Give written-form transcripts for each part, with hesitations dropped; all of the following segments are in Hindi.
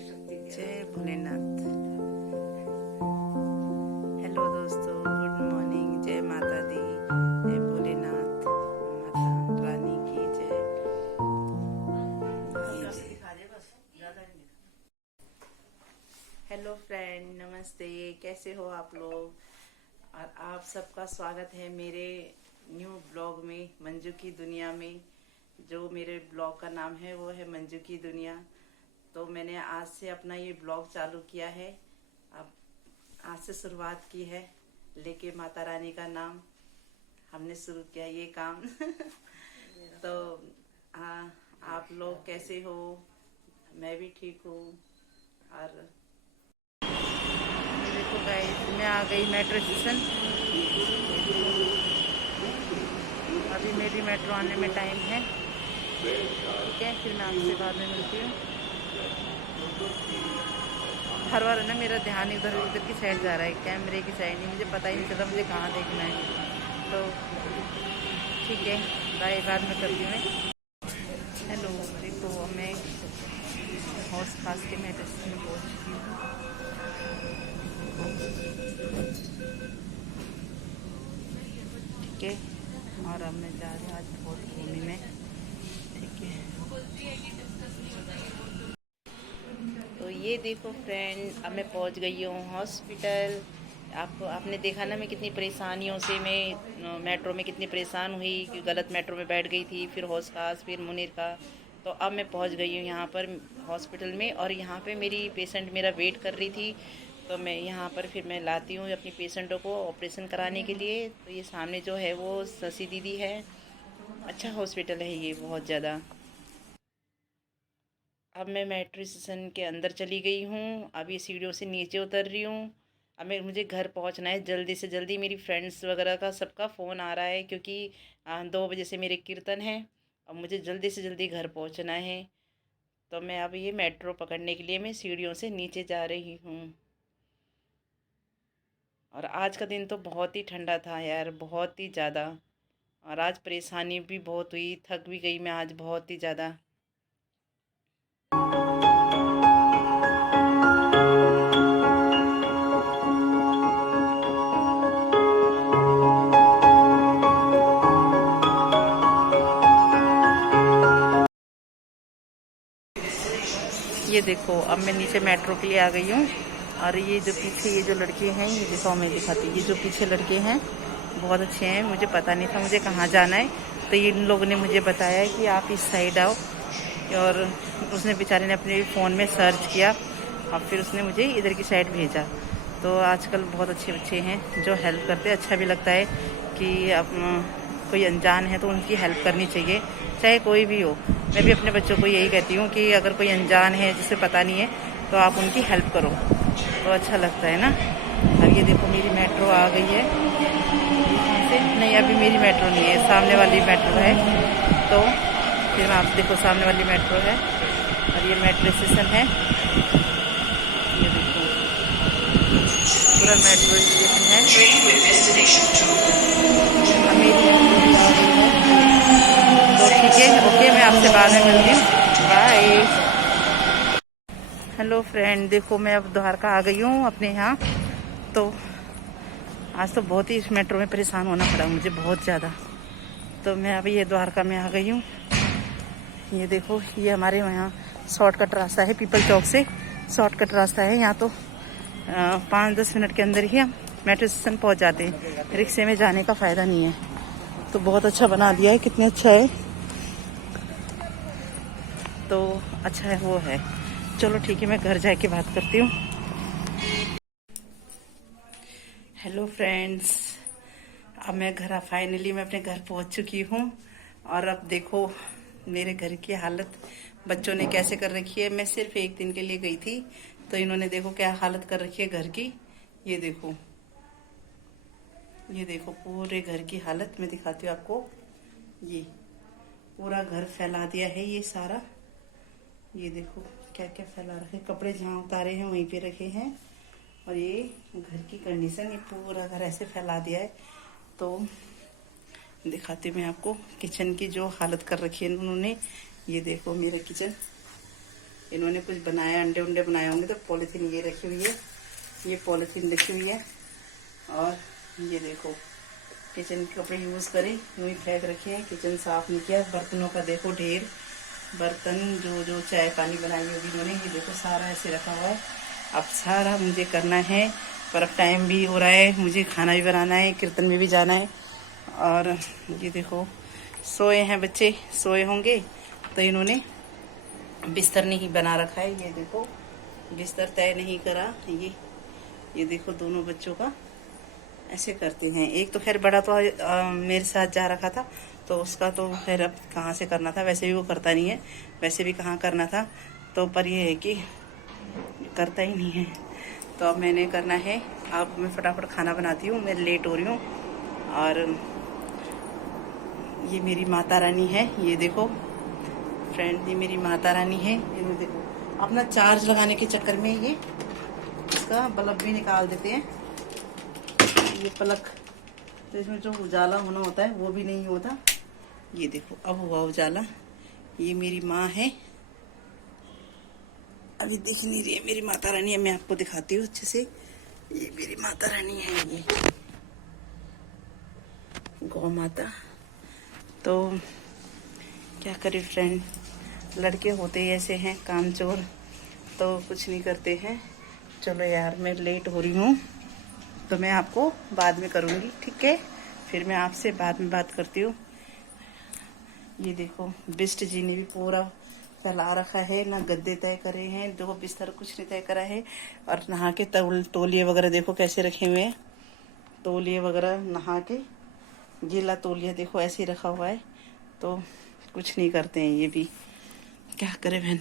जय भोलेनाथ। हेलो दोस्तों, गुड मॉर्निंग। जय माता दी, जय भोलेनाथ, माता रानी की जय। हेलो फ्रेंड, नमस्ते। कैसे हो आप लोग? और आप सबका स्वागत है मेरे न्यू ब्लॉग में, मंजू की दुनिया में। जो मेरे ब्लॉग का नाम है वो है मंजू की दुनिया। तो मैंने आज से अपना ये ब्लॉग चालू किया है। अब आज से शुरुआत की है, लेके माता रानी का नाम हमने शुरू किया ये काम। तो आप लोग कैसे हो? मैं भी ठीक हूँ। और देखो गाइस, मैं आ गई मेट्रो स्टेशन। अभी मेरी मेट्रो आने में टाइम है। ठीक है, फिर मैं आपसे बाद में मिलती हूँ। हर बार है ना, मेरा ध्यान इधर उधर की साइड जा रहा है, कैमरे की साइड नहीं। मुझे पता ही नहीं चलता मुझे कहाँ देखना है। तो ठीक है, बाय, बाद में करती हूँ मैं। हेलो, देखो मैं हौस खास के मैं रेस्टोरेंट में पहुँच चुकी हूँ। ठीक है, और अब मैं जा रही हूँ आज बहुत घूमने में। ठीक है, तो ये देखो फ्रेंड, अब मैं पहुंच गई हूँ हॉस्पिटल। आपने देखा ना मैं कितनी परेशानियों से, मैं मेट्रो में कितनी परेशान हुई कि गलत मेट्रो में बैठ गई थी, फिर हौस खास, फिर मुनीर का। तो अब मैं पहुंच गई हूँ यहाँ पर हॉस्पिटल में, और यहाँ पे मेरी पेशेंट मेरा वेट कर रही थी। तो मैं यहाँ पर फिर मैं लाती हूँ अपनी पेशेंटों को ऑपरेशन कराने के लिए। तो ये सामने जो है वो शशि दीदी है। अच्छा हॉस्पिटल है ये, बहुत ज़्यादा। अब मैं मेट्रो स्टेशन के अंदर चली गई हूँ। अब ये सीढ़ियों से नीचे उतर रही हूँ। अब मुझे घर पहुँचना है जल्दी से जल्दी। मेरी फ्रेंड्स वगैरह का सबका फ़ोन आ रहा है, क्योंकि 2 बजे से मेरे कीर्तन है। अब मुझे जल्दी से जल्दी घर पहुँचना है। तो मैं अब ये मेट्रो पकड़ने के लिए मैं सीढ़ियों से नीचे जा रही हूँ। और आज का दिन तो बहुत ही ठंडा था यार, बहुत ही ज़्यादा। और आज परेशानी भी बहुत हुई, थक भी गई मैं आज बहुत ही ज़्यादा। ये देखो, अब मैं नीचे मेट्रो के लिए आ गई हूँ। और ये जो पीछे ये जो लड़के हैं, ये देखो मैं दिखाती हूँ। ये जो पीछे लड़के हैं बहुत अच्छे हैं। मुझे पता नहीं था मुझे कहाँ जाना है, तो इन लोगों ने मुझे बताया कि आप इस साइड आओ। और उसने बेचारे ने अपने फ़ोन में सर्च किया, और फिर उसने मुझे इधर की साइड भेजा। तो आजकल बहुत अच्छे बच्चे हैं जो हेल्प करते हैं। अच्छा भी लगता है कि अब कोई अनजान है तो उनकी हेल्प करनी चाहिए, चाहे कोई भी हो। मैं भी अपने बच्चों को यही कहती हूँ कि अगर कोई अनजान है जिसे पता नहीं है तो आप उनकी हेल्प करो, तो अच्छा लगता है ना। और ये देखो मेरी मेट्रो आ गई है। यहाँ से नहीं, अभी मेरी मेट्रो नहीं है, सामने वाली मेट्रो है। तो फिर आप देखो, सामने वाली मेट्रो है और ये मेट्रो स्टेशन है। ये देखो पूरा मेट्रो स्टेशन है। अब मेरी मेट्रो भी आ गई है। तो ठीक है, ओके, मैं आपसे बाद में मिलती हूँ। बाय। हेलो फ्रेंड, देखो मैं अब द्वारका आ गई हूँ अपने यहाँ। तो आज तो बहुत ही इस मेट्रो में परेशान होना पड़ा मुझे, बहुत ज़्यादा। तो मैं अभी ये द्वारका में आ गई हूँ। ये देखो, ये हमारे यहाँ शॉर्टकट रास्ता है, पीपल चौक से शॉर्टकट रास्ता है यहाँ। तो 5-10 मिनट के अंदर ही हम मेट्रो स्टेशन पहुँच जाते हैं। रिक्शे में जाने का फ़ायदा नहीं है। तो बहुत अच्छा बना दिया है, कितने अच्छा है। तो अच्छा है वो है। चलो ठीक है, मैं घर जाके बात करती हूँ। हेलो फ्रेंड्स, अब मैं फाइनली मैं अपने घर पहुँच चुकी हूँ। और अब देखो मेरे घर की हालत बच्चों ने कैसे कर रखी है। मैं सिर्फ एक दिन के लिए गई थी, तो इन्होंने देखो क्या हालत कर रखी है घर की। ये देखो, ये देखो पूरे घर की हालत मैं दिखाती हूँ आपको। ये पूरा घर फैला दिया है ये सारा। ये देखो क्या क्या फैला रखे, कपड़े जहाँ उतारे हैं वहीं पे रखे हैं। और ये घर की कंडीशन, ये पूरा घर ऐसे फैला दिया है। तो दिखाती हूँ मैं आपको किचन की जो हालत कर रखी है उन्होंने। ये देखो मेरा किचन, इन्होंने कुछ बनाया, अंडे उंडे बनाए होंगे, तो पॉलीथीन ये रखी हुई है, ये पॉलीथीन रखी हुई है। और ये देखो किचन के कपड़े यूज़ करें, यूँ ही फेंक रखे हैं, किचन साफ नहीं किया। बर्तनों का देखो ढेर, बर्तन जो जो चाय पानी बनाई होगी इन्होंने, ये देखो सारा ऐसे रखा हुआ है। अब सारा मुझे करना है, पर अब टाइम भी हो रहा है, मुझे खाना भी बनाना है, कीर्तन में भी जाना है। और ये देखो सोए हैं बच्चे, सोए होंगे, तो इन्होंने बिस्तर नहीं बना रखा है। ये देखो बिस्तर तय नहीं करा। ये देखो दोनों बच्चों का ऐसे करते हैं। एक तो खैर बड़ा तो मेरे साथ जा रखा था, तो उसका तो खैर अब कहाँ से करना था, वैसे भी वो करता नहीं है, वैसे भी कहाँ करना था, तो पर ये है कि करता ही नहीं है। तो अब मैंने करना है, अब मैं फटाफट खाना बनाती हूँ, मैं लेट हो रही हूँ। और ये मेरी माता रानी है, ये देखो फ्रेंड, ये मेरी माता रानी है। ये देखो अपना चार्ज लगाने के चक्कर में ये इसका बल्ब भी निकाल देते हैं, ये पलक, तो इसमें जो उजाला होना होता है वो भी नहीं होता। ये देखो अब हुआ उजाला। ये मेरी माँ है, अभी दिख नहीं रही है, मेरी माता रानी है, मैं आपको दिखाती हूँ अच्छे से। ये मेरी माता रानी है, ये गौ माता। तो क्या करें फ्रेंड, लड़के होते ही ऐसे हैं कामचोर, तो कुछ नहीं करते हैं। चलो यार मैं लेट हो रही हूँ, तो मैं आपको बाद में करूँगी, ठीक है? फिर मैं आपसे बाद में बात करती हूँ। ये देखो बिस्ट जी ने भी पूरा फैला रखा है, ना गद्दे तय करे हैं, देखो बिस्तर कुछ नहीं तय करा है। और नहा के तौलिए वगैरह देखो कैसे रखे हुए हैं, तौलिए वगैरह नहा के, गीला तौलिया देखो ऐसे ही रखा हुआ है। तो कुछ नहीं करते हैं ये भी, क्या करें बहन,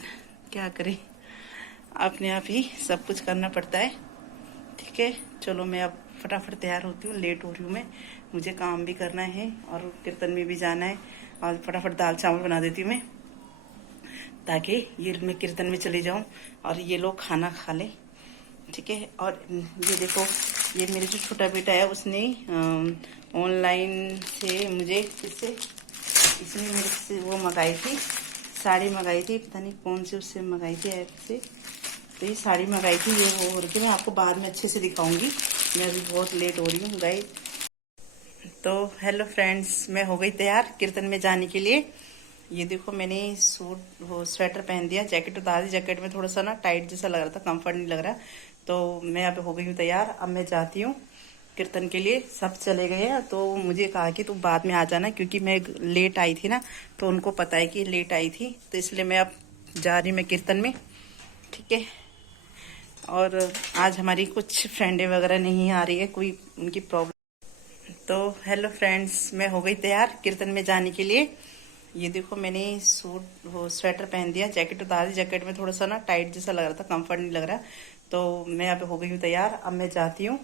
क्या करें, अपने आप ही सब कुछ करना पड़ता है, ठीक है? चलो मैं अब फटाफट तैयार होती हूँ, लेट हो रही हूँ मैं, मुझे काम भी करना है और कीर्तन में भी जाना है। और फटाफट दाल चावल बना देती हूँ मैं, ताकि ये मैं कीर्तन में चली जाऊँ और ये लोग खाना खा लें, ठीक है? और ये देखो ये मेरे जो छोटा बेटा है, उसने ऑनलाइन से मुझे इसने मेरे से वो मंगाई थी, साड़ी मंगाई थी, पता नहीं कौन सी उससे मंगाई थी ऐप से। तो ये साड़ी मंगाई थी, ये वो हो रही थी, मैं आपको बाद में अच्छे से दिखाऊंगी, मैं अभी बहुत लेट हो रही हूँ गाइस। तो हेलो फ्रेंड्स, मैं हो गई तैयार कीर्तन में जाने के लिए। ये देखो मैंने सूट वो स्वेटर पहन दिया, जैकेट उतार दी, जैकेट में थोड़ा सा ना टाइट जैसा लग रहा था, कंफर्ट नहीं लग रहा, तो मैं अब हो गई हूँ तैयार। अब मैं जाती हूँ कीर्तन के लिए, सब चले गए हैं, तो मुझे कहा कि तू बाद में आ जाना, क्योंकि मैं लेट आई थी ना, तो उनको पता है कि लेट आई थी, तो इसलिए मैं अब जा रही मैं कीर्तन में, ठीक है? और आज हमारी कुछ फ्रेंडें वगैरह नहीं आ रही है, कोई उनकी प्रॉब्लम। तो हेलो फ्रेंड्स, मैं हो गई तैयार कीर्तन में जाने के लिए। ये देखो मैंने सूट वो स्वेटर पहन दिया, जैकेट उतार दी, जैकेट में थोड़ा सा ना टाइट जैसा लग रहा था, कंफर्ट नहीं लग रहा, तो मैं अब हो गई हूँ तैयार। अब मैं जाती हूँ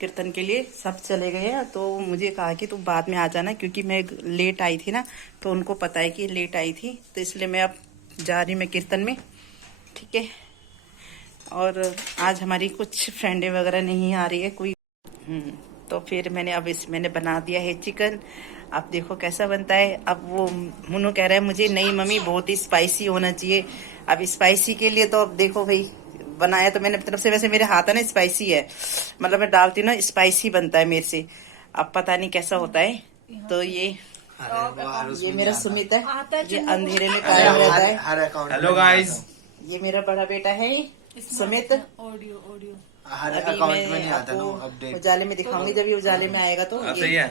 कीर्तन के लिए, सब चले गए हैं, तो मुझे कहा कि तू बाद में आ जाना, क्योंकि मैं लेट आई थी ना, तो उनको पता है कि लेट आई थी, तो इसलिए मैं अब जा रही मैं कीर्तन में, ठीक है? और आज हमारी कुछ फ्रेंडें वगैरह नहीं आ रही है कोई। तो फिर मैंने बना दिया है चिकन। अब देखो कैसा बनता है। अब वो मुन्नू कह रहा है मुझे, नहीं मम्मी बहुत ही स्पाइसी होना चाहिए। अब स्पाइसी के लिए तो अब देखो भाई, बनाया तो मैंने तरफ से, वैसे मेरे हाथ है ना स्पाइसी है, मतलब मैं डालती हूँ ना स्पाइसी बनता है मेरे से। अब पता नहीं कैसा होता है। तो ये मेरा सुमित है, ये अंधेरे में कायम रहता है। हेलो गाइस, ये मेरा बड़ा बेटा है सुमित। ऑडियो हर अभी अकाउंट मैं में नहीं आता ना आपको अपडेट। उजाले में दिखाऊंगी, जब ये उजाले में आएगा तो सही ये है।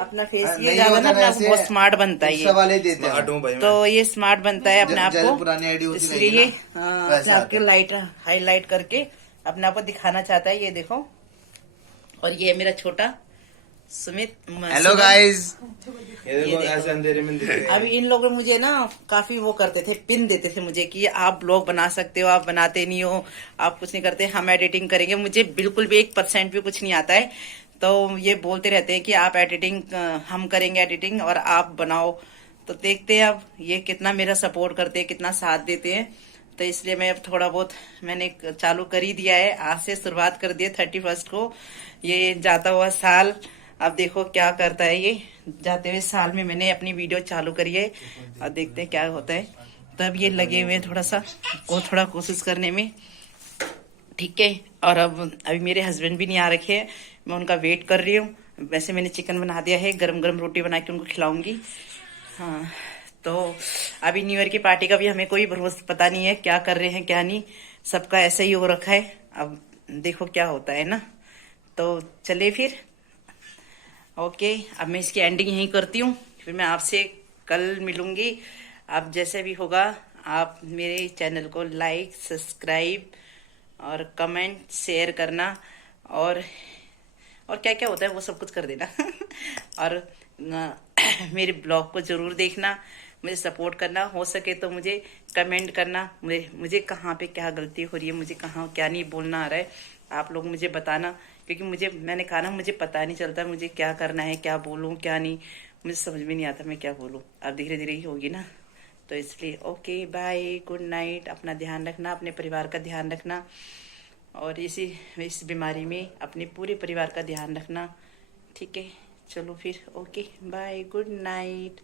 अपना फेस नहीं ये जाएगा ना, होता अपने आप ऐसे को बहुत स्मार्ट बनता है इंस्टा ये, वाले देते स्मार्ट हैं। हूँ भाई मैं। तो ये स्मार्ट बनता है अपने आप जैसे को, पुरानी आईडी होती इसलिए रहेगी ये ना, अपने वैसे आप आता के है। लाइट हाईलाइट करके अपने आप को दिखाना चाहता है, ये देखो। और ये मेरा छोटा सुमित। हेलो गाइस, ये देखो ऐसे अंधेरे में दिखते हैं। अभी इन लोगों ने मुझे ना काफी वो करते थे, पिन देते थे मुझे कि आप ब्लॉग बना सकते हो, आप बनाते नहीं हो, आप कुछ नहीं करते, हम एडिटिंग करेंगे। मुझे बिल्कुल भी 1% भी कुछ नहीं आता है, तो ये बोलते रहते हैं कि आप एडिटिंग, हम करेंगे एडिटिंग और आप बनाओ। तो देखते हैं अब ये कितना मेरा सपोर्ट करते हैं, कितना साथ देते हैं। तो इसलिए मैं अब थोड़ा बहुत मैंने चालू कर ही दिया है, आज से शुरुआत कर दी है 31 को। ये जाता हुआ साल, अब देखो क्या करता है ये। जाते हुए साल में मैंने अपनी वीडियो चालू करी है और देखते हैं क्या होता है। तब ये लगे हुए हैं थोड़ा सा थोड़ा कोशिश करने में, ठीक है। और अब अभी मेरे हस्बैंड भी नहीं आ रखे हैं, मैं उनका वेट कर रही हूँ। वैसे मैंने चिकन बना दिया है, गरम गरम रोटी बना के उनको खिलाऊंगी। हाँ, तो अभी न्यू ईयर की पार्टी का भी हमें कोई भरोसा पता नहीं है, क्या कर रहे हैं क्या नहीं, सबका ऐसा ही हो रखा है। अब देखो क्या होता है ना। तो चले फिर, ओके। अब मैं इसकी एंडिंग यहीं करती हूँ, फिर मैं आपसे कल मिलूंगी। आप जैसे भी होगा, आप मेरे चैनल को लाइक, सब्सक्राइब और कमेंट शेयर करना, और क्या क्या होता है वो सब कुछ कर देना और मेरे ब्लॉग को जरूर देखना, मुझे सपोर्ट करना। हो सके तो मुझे कमेंट करना, मुझे कहाँ पे क्या गलती हो रही है, मुझे कहाँ क्या नहीं बोलना आ रहा है, आप लोग मुझे बताना। क्योंकि मैंने कहा ना, मुझे पता नहीं चलता मुझे क्या करना है, क्या बोलूँ क्या नहीं, मुझे समझ में नहीं आता मैं क्या बोलूँ। अब धीरे धीरे ही होगी ना, तो इसलिए ओके बाय, गुड नाइट। अपना ध्यान रखना, अपने परिवार का ध्यान रखना, और इस बीमारी में अपने पूरे परिवार का ध्यान रखना, ठीक है। चलो फिर, ओके बाय, गुड नाइट।